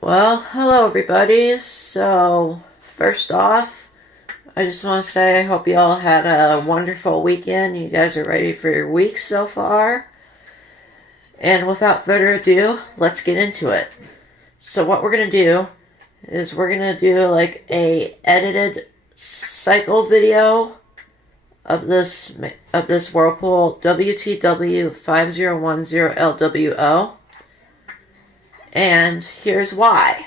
Well, hello everybody. So, first off, I just want to say I hope you all had a wonderful weekend. You guys are ready for your week so far. And without further ado, let's get into it. So what we're going to do is we're going to do like a edited cycle video of this Whirlpool WTW 5010LWO. And here's why.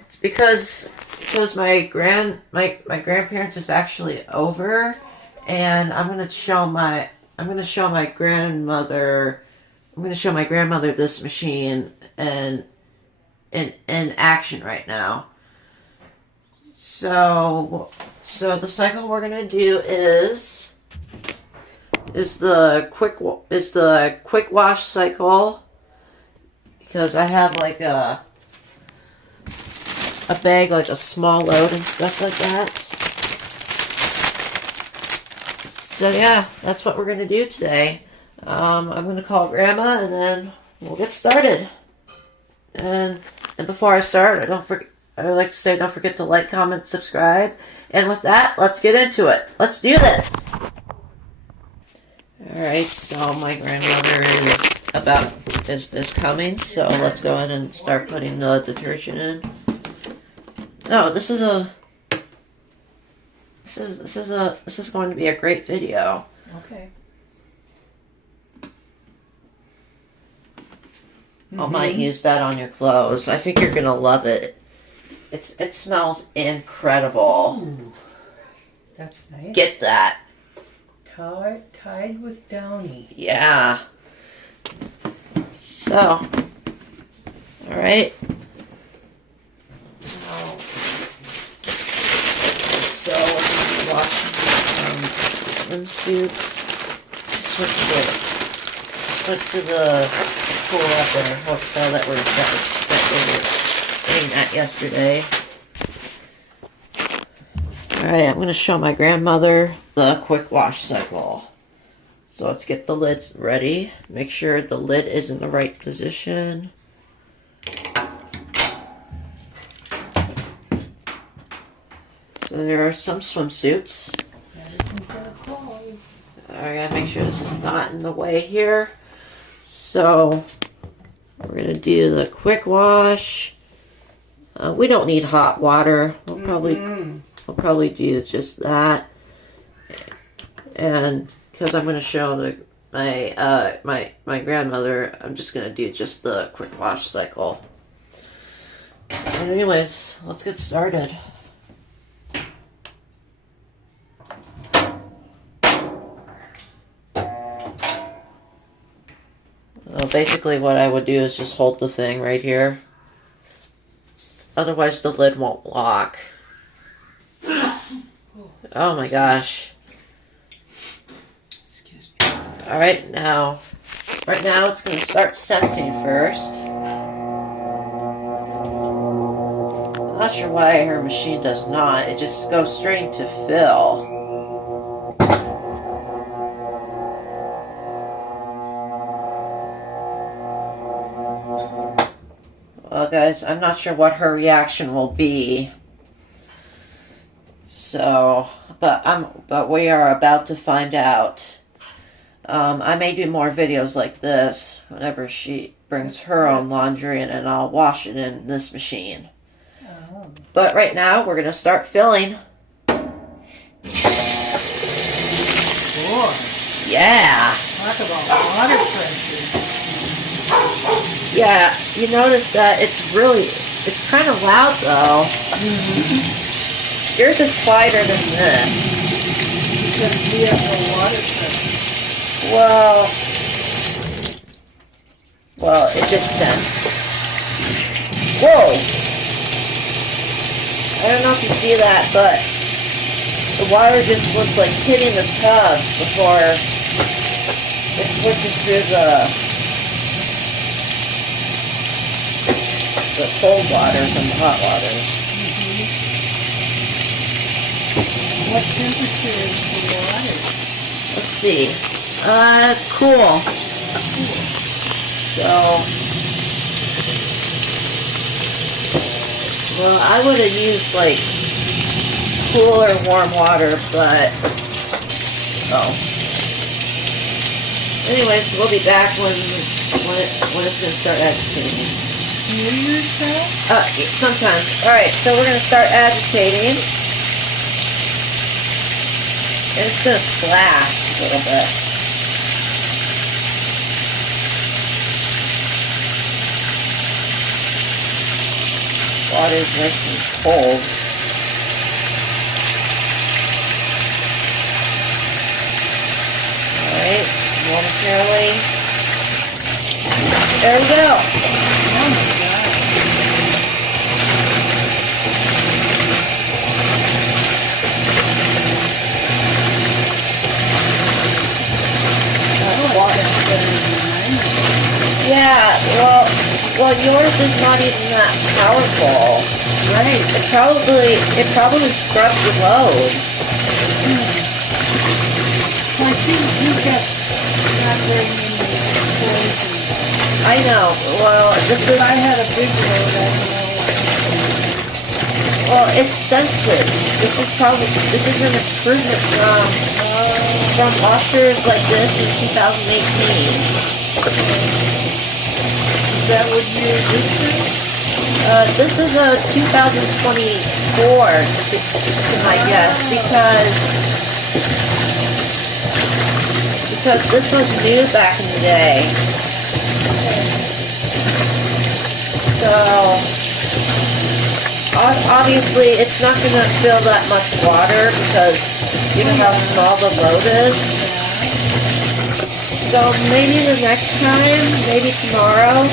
It's because my grandparents is actually over, and I'm gonna show my grandmother this machine and in action right now. So the cycle we're gonna do is the quick wash cycle, because I have like a bag, like a small load and stuff like that. So yeah, that's what we're gonna do today. I'm gonna call Grandma and then we'll get started. And before I start, I would like to say don't forget to like, comment, subscribe. And with that, let's get into it. Let's do this. Alright, so my grandmother is coming, so let's go ahead and start putting the detergent in. No, this is going to be a great video. Okay. I might use that on your clothes. I think you're gonna love it. It smells incredible. Ooh, that's nice. Get that. Tied with Downy. Yeah. So, alright. So, let's be washing swimsuits. Just went to the pool at the hotel that we were staying at yesterday. Alright, I'm going to show my grandmother the quick wash cycle. So let's get the lids ready. Make sure the lid is in the right position. So there are some swimsuits. I gotta make sure this is not in the way here. So we're going to do the quick wash. We don't need hot water. We'll probably do just that. And because I'm going to show my grandmother, I'm just going to do just the quick wash cycle. But anyways, let's get started. So basically what I would do is just hold the thing right here. Otherwise the lid won't lock. Oh my gosh. Excuse me. Alright, right now it's going to start sensing first. I'm not sure why her machine does not. It just goes straight to fill. Well guys, I'm not sure what her reaction will be. So, but we are about to find out. I may do more videos like this whenever she brings her own laundry in, and I'll wash it in this machine. Oh. But right now, we're going to start filling. Boy. Yeah. Talk about water pressure. Yeah, you notice that it's kind of loud though. Yours is quieter than this. Because we have no water pressure. Well, it just sensed. Whoa! I don't know if you see that, but the water just was like hitting the tub before it switches through the cold water from the hot water. What temperature is the water? Let's see. Cool. So Well, I would have used like cool or warm water, but oh. Anyways, we'll be back when it's gonna start agitating. You use that? Sometimes. All right, so we're gonna start agitating, and it's gonna splash a little bit. Water's nice and cold. Alright, momentarily. There we go. Oh my god. Water. Right. Yeah, well, yours is not even that powerful. It probably scrubbed the load. Well, I see you kept operating in the equation. I know. Well, this If is I had a big load, I don't know what. it's sensitive. This is an improvement from washers like this in 2018. That would use this thing? This is a 2024, to my guess, because this was new back in the day. So obviously it's not going to fill that much water because you know how small the load is. So maybe the next time, maybe tomorrow,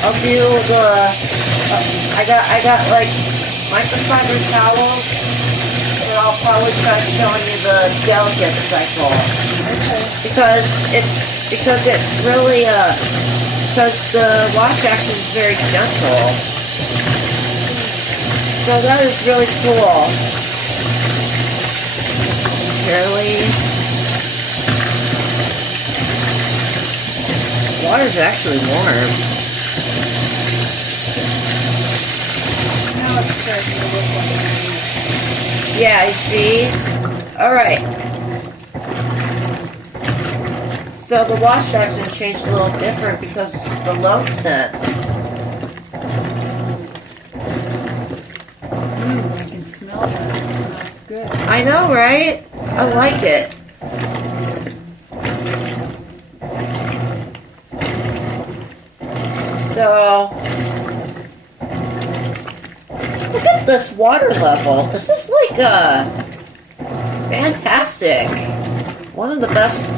I'll do I got like microfiber towels, and I'll probably try showing you the delicate cycle. Okay. Because it's really, because the wash action is very gentle. So that is really cool. Fairly. Water's actually warm. Now it's starting to look like rain. Yeah, I see. Alright. So the wash action changed a little different because the load sense. I can smell that. It smells good. I know, right? I like it. So, look at this water level. This is like fantastic. One of the best,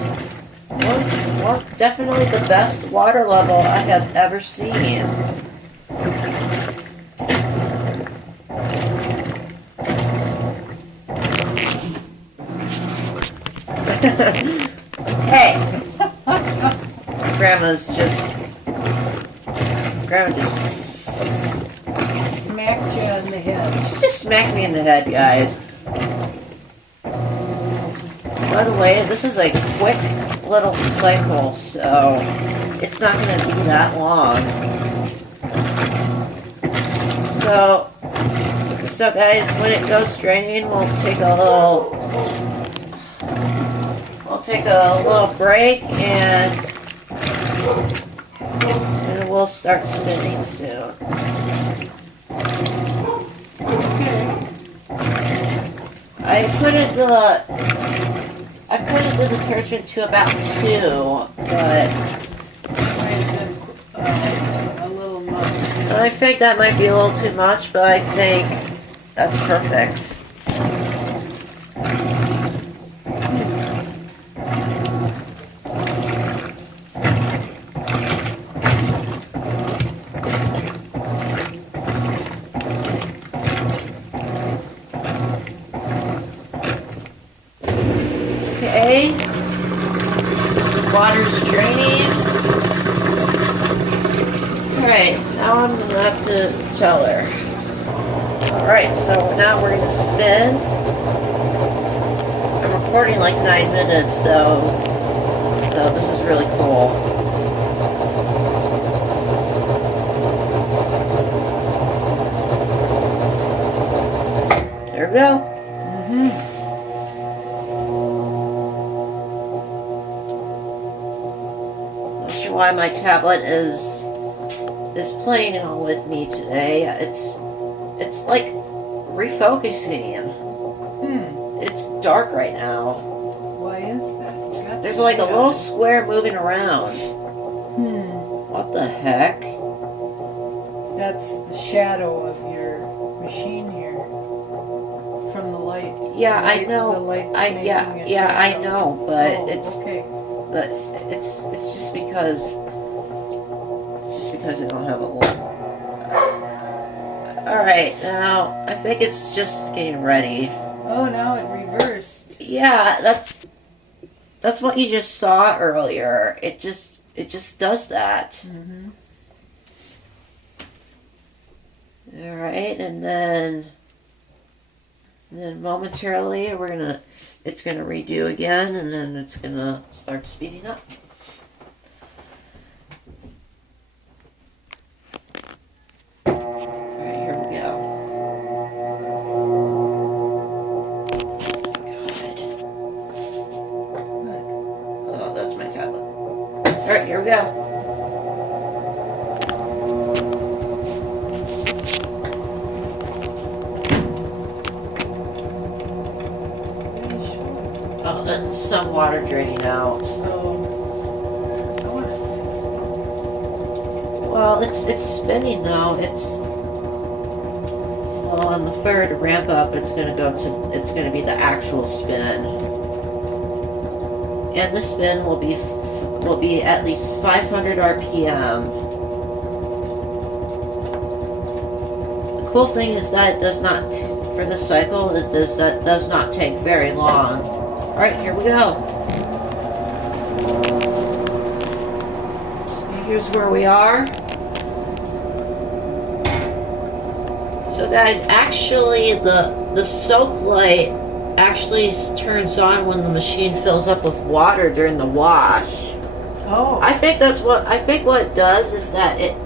definitely the best water level I have ever seen. Hey, Grandma just Smacked you on the head. she just smacked me in the head, guys. By the way, this is a quick little cycle, so it's not going to be that long. So guys, when it goes draining, we'll take a little break and we'll start spinning soon. Okay. I put the detergent to about 2, but Might have been a little much. I think that might be a little too much, but I think that's perfect. Okay, water's draining. Alright, now I'm gonna have to tell her. Alright, so now we're gonna spin. I'm recording like 9 minutes though, so this is really cool. we go. Not sure why my tablet is playing on with me today. It's like refocusing. It's dark right now. Why is that? There's like a little square moving around. Hmm. What the heck? That's the shadow of your machine here from the light. Yeah, The light, I know. The light's I making yeah a yeah I shadow. know, but Oh, okay. it's just because I don't have a light. All right, now I think it's just getting ready. Oh, now it reversed. Yeah, that's what you just saw earlier. It just does that. Mm-hmm. All right, and then momentarily it's gonna redo again, and then it's gonna start speeding up. All right, here we go. God. Oh, that's my tablet. All right, here we go. Oh, that's some water draining out. Oh, I want to see this. Well, it's spinning though. On the third ramp up, it's gonna be the actual spin, and the spin will be at least 500 RPM. The cool thing is that it does not, for this cycle, that does not take very long. All right, here we go. Here's where we are. So guys, actually the soak light actually turns on when the machine fills up with water during the wash. Oh. I think what it does is that it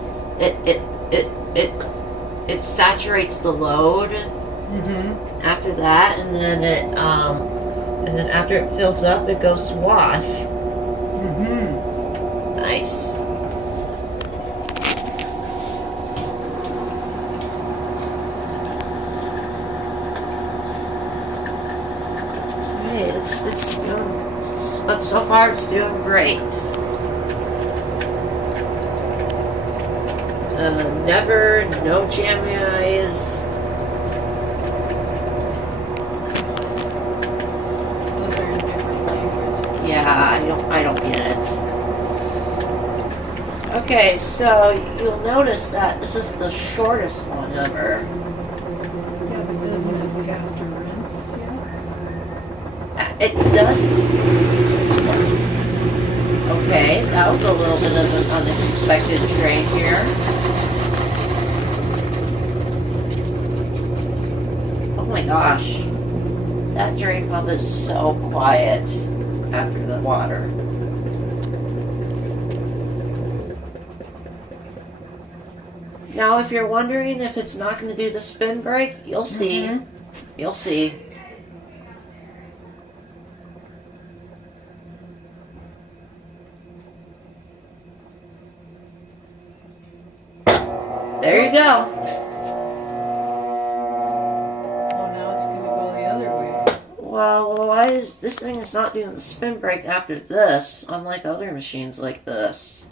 saturates the load Mm-hmm. after that, and then after it fills up, it goes to wash. Mm-hmm. Nice. But so far it's doing great. Never, no jammy eyes. Those are in different language. Yeah, I don't get it. Okay, so you'll notice that this is the shortest one ever. Yeah, but doesn't it have to rinse yet? It does. Okay, that was a little bit of an unexpected drain here. Oh my gosh. That drain pump is so quiet after the water. Now, if you're wondering if it's not going to do the spin break, you'll see. Mhm. You'll see. There you go. Oh, now it's going to go the other way. Well, why is this thing is not doing the spin break after this, unlike other machines like this?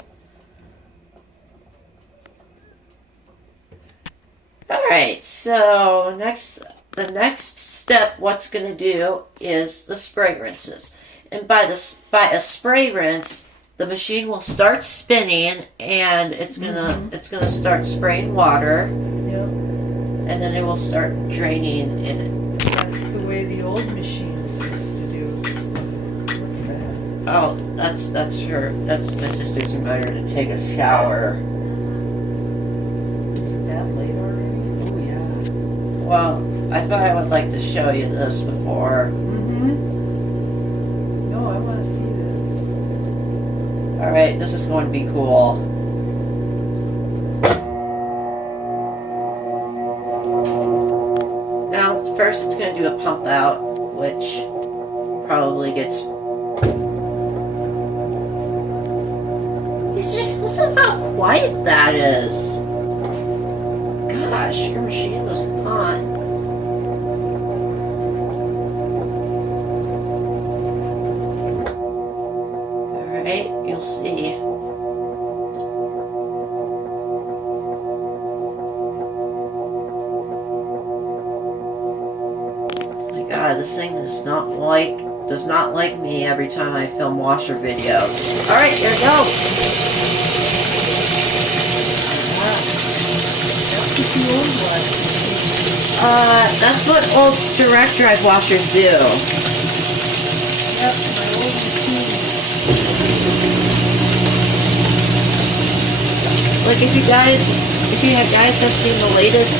Alright, so the next step what's going to do is the spray rinses. And by a spray rinse, the machine will start spinning and it's gonna start spraying water, Yep. and then it will start draining in it. That's the way the old machines used to do. What's that? Oh, that's my sister's reminder to take a shower. Is it that late already? Oh, yeah. Well, I thought I would like to show you this before. Mm-hmm. No, I want to see this. Alright, this is going to be cool. Now, first it's going to do a pump out, which probably gets... It's just, listen how quiet that is. Gosh, your machine was on. Alright, you'll see. My God, this thing does not like me every time I film washer videos. Alright, here we go. That's what old direct drive washers do. Yep, my old machine. Like if you guys have seen the latest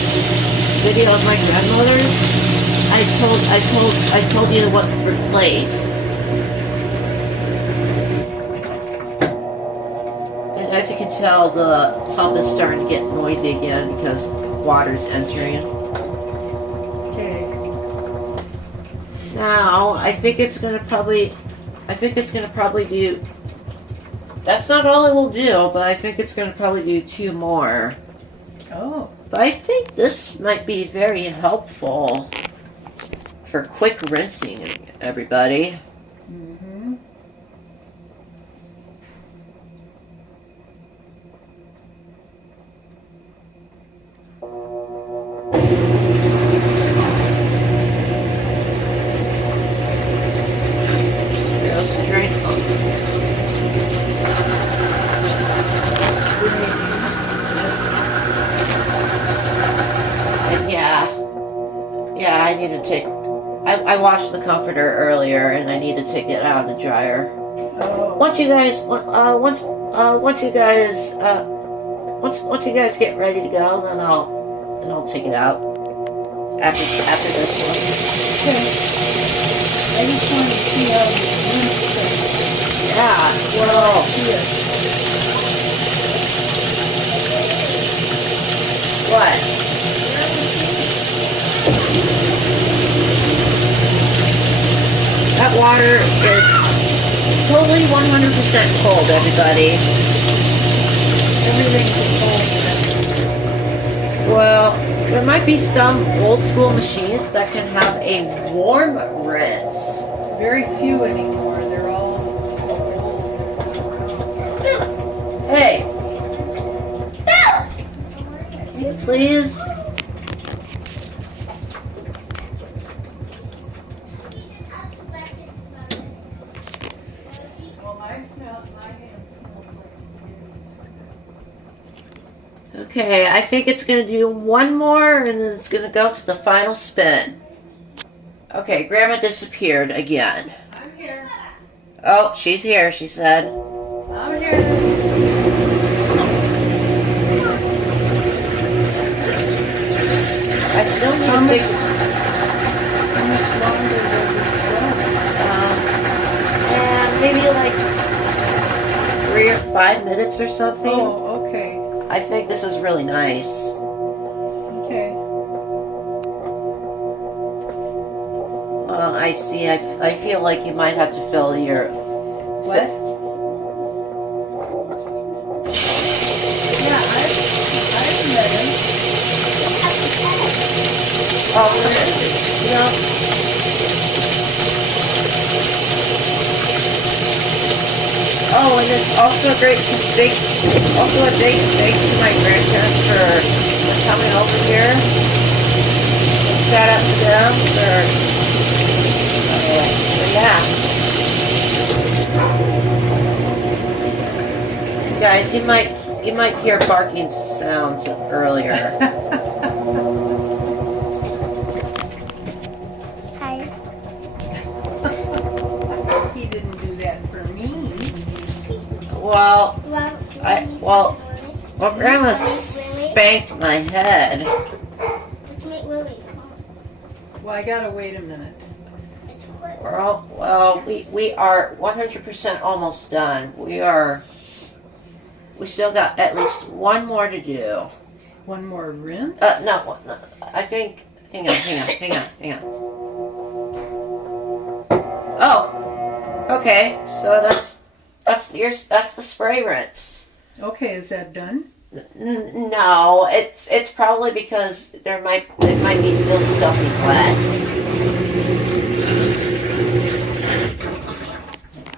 video of my grandmother's, I told you what replaced. And as you can tell, the pump is starting to get noisy again because water's entering. Okay. Now, I think it's gonna probably do, that's not all it will do, but I think it's gonna probably do 2 more. Oh. But I think this might be very helpful for quick rinsing, everybody. Mm-hmm. There's the drain pump. And yeah, I need to take. I washed the comforter earlier, and I need to take it out of the dryer. Oh. Once you guys get ready to go, then I'll take it out after this one. Okay. I just wanted to see how the rinse thing. Yeah. Well, Here. what? That water is totally 100% cold, everybody. Everything's cold. Well, there might be some old school machines that can have a warm rinse. Very few anymore. They're all so old. Hey. Can you please? Well, my hand smells like Okay, I think it's going to do 1 more and then it's going to go to the final spin. Okay, Grandma disappeared again. I'm here. Oh, she's here, she said. I'm here. I still need How to much take... longer will and maybe like 3 or 5 minutes or this something. go? Oh, okay. I think this is really nice. Okay. I see. I feel like you might have to fill your... What? Yeah, I've met him. Oh, no. Oh, and it's also a big thanks to my grandparents for coming over here. Shout out to them for yeah. Guys, you might hear barking sounds earlier. Hi. He didn't do that for me. Well, Well, Grandma spanked my head. Willie. Well, I gotta wait a minute. It's quick. We are 100% almost done. We still got at least 1 more to do. One more rinse? No, I think Hang on. Oh, okay. So that's the spray rinse. Okay, is that done? No, it's probably because it might be still soaking wet.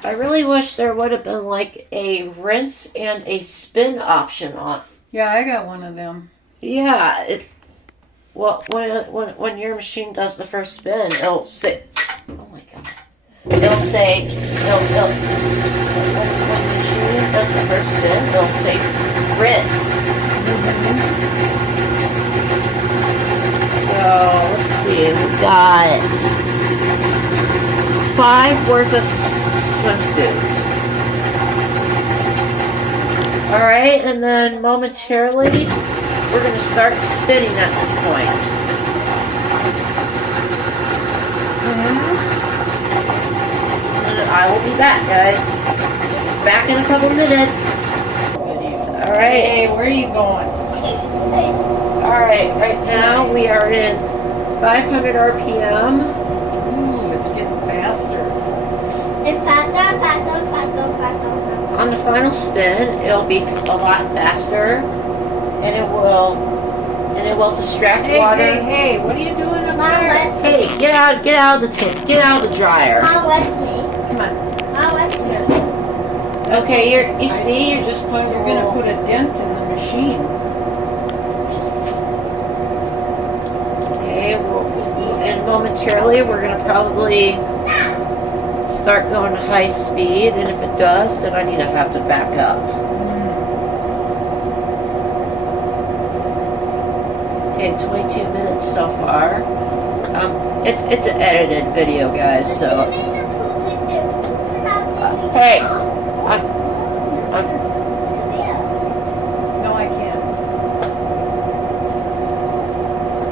I really wish there would have been like a rinse and a spin option on. Yeah, I got one of them. Yeah, well, when your machine does the first spin, it'll say, oh my god, it'll say, when the machine does the first spin, it'll say rinse. So, let's see, we've got 5 worth of swimsuits. Alright, and then momentarily, we're going to start spinning at this point. And I will be back, guys. Back in a couple minutes. Alright. Hey, where are you going? Alright, right now we are in 500 RPM. Ooh, it's getting faster. And faster. On the final spin, it'll be a lot faster, and it will distract water. Hey, what are you doing up Mom there? wets me. Hey, get out of the tank, get out of the dryer. Mom wets me. Come on. Mom wets me. Okay, you see, you're just putting You're gonna put a dent in the machine. Okay, and momentarily we're gonna probably start going to high speed, and if it does, then I need to have to back up. Okay, 22 minutes so far. It's an edited video, guys. So, hey, I'm No, I can't.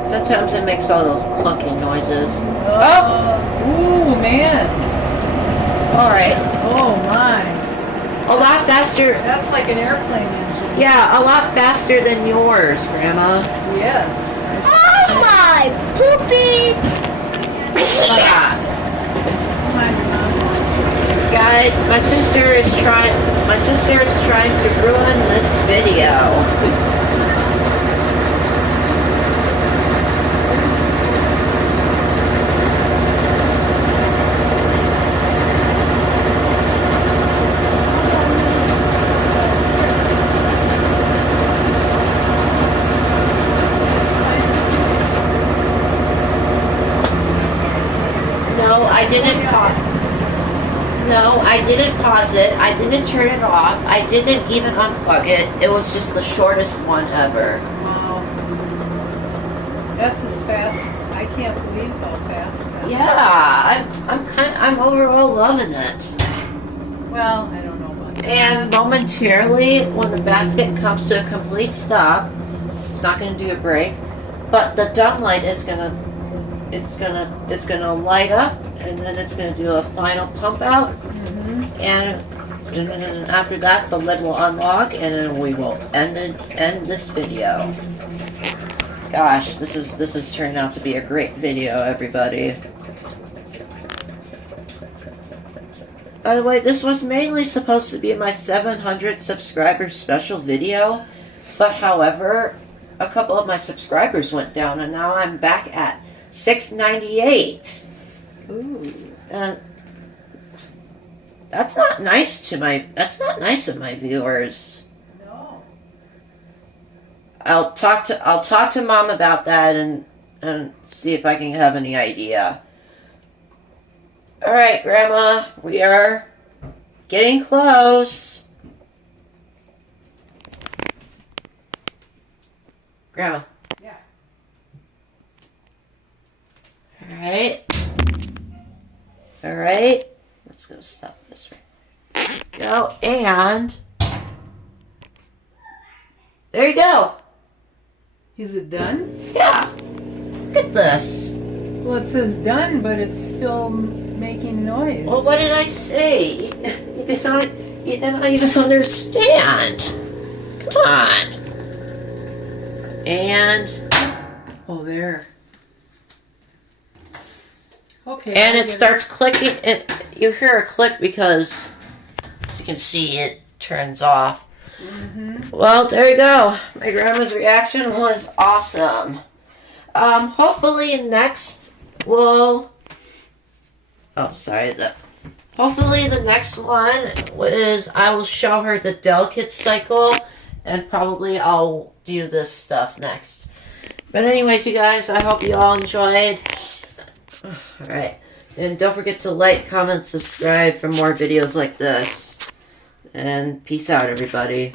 sometimes it makes all those clunking noises. Ooh, man. All right, Oh my. a lot faster. That's like an airplane engine. Yeah, a lot faster than yours, Grandma. Yes. Oh my poopies! Yeah. My mom wants it. Guys, my sister is trying to ruin this video. No, I didn't pause. No, I didn't pause it. I didn't turn it off. I didn't even unplug it. It was just the shortest one ever. Wow. That's as fast. I can't believe how fast that. Yeah, I'm overall loving it. Well, I don't know about that. And momentarily, when the basket comes to a complete stop, it's not going to do a break, but the dump light is gonna light up, and then it's gonna do a final pump out, and then after that, the lid will unlock, and then we will end this video. Gosh, this is turning out to be a great video, everybody. By the way, this was mainly supposed to be my 700 subscriber special video, but however, a couple of my subscribers went down, and now I'm back at 698. Ooh, and that's not nice of my viewers. No. I'll talk to Mom about that and see if I can have any idea. All right, Grandma, we are getting close. Grandma. Yeah. All right. Let's go stop this right. Go, and there you go. Is it done? Yeah. Look at this. Well, it says done, but it's still making noise. Well, what did I say? You did not even understand. Come on. And Oh, there. Okay. And I'll it get starts clicking. You hear a click because, as you can see, it turns off. Well, there you go. My grandma's reaction was awesome. Hopefully next we'll... Oh, sorry. Hopefully the next one is I will show her the delicate cycle, and probably I'll do this stuff next. But anyways, you guys, I hope you all enjoyed. Alright. And don't forget to like, comment, subscribe for more videos like this. And peace out, everybody.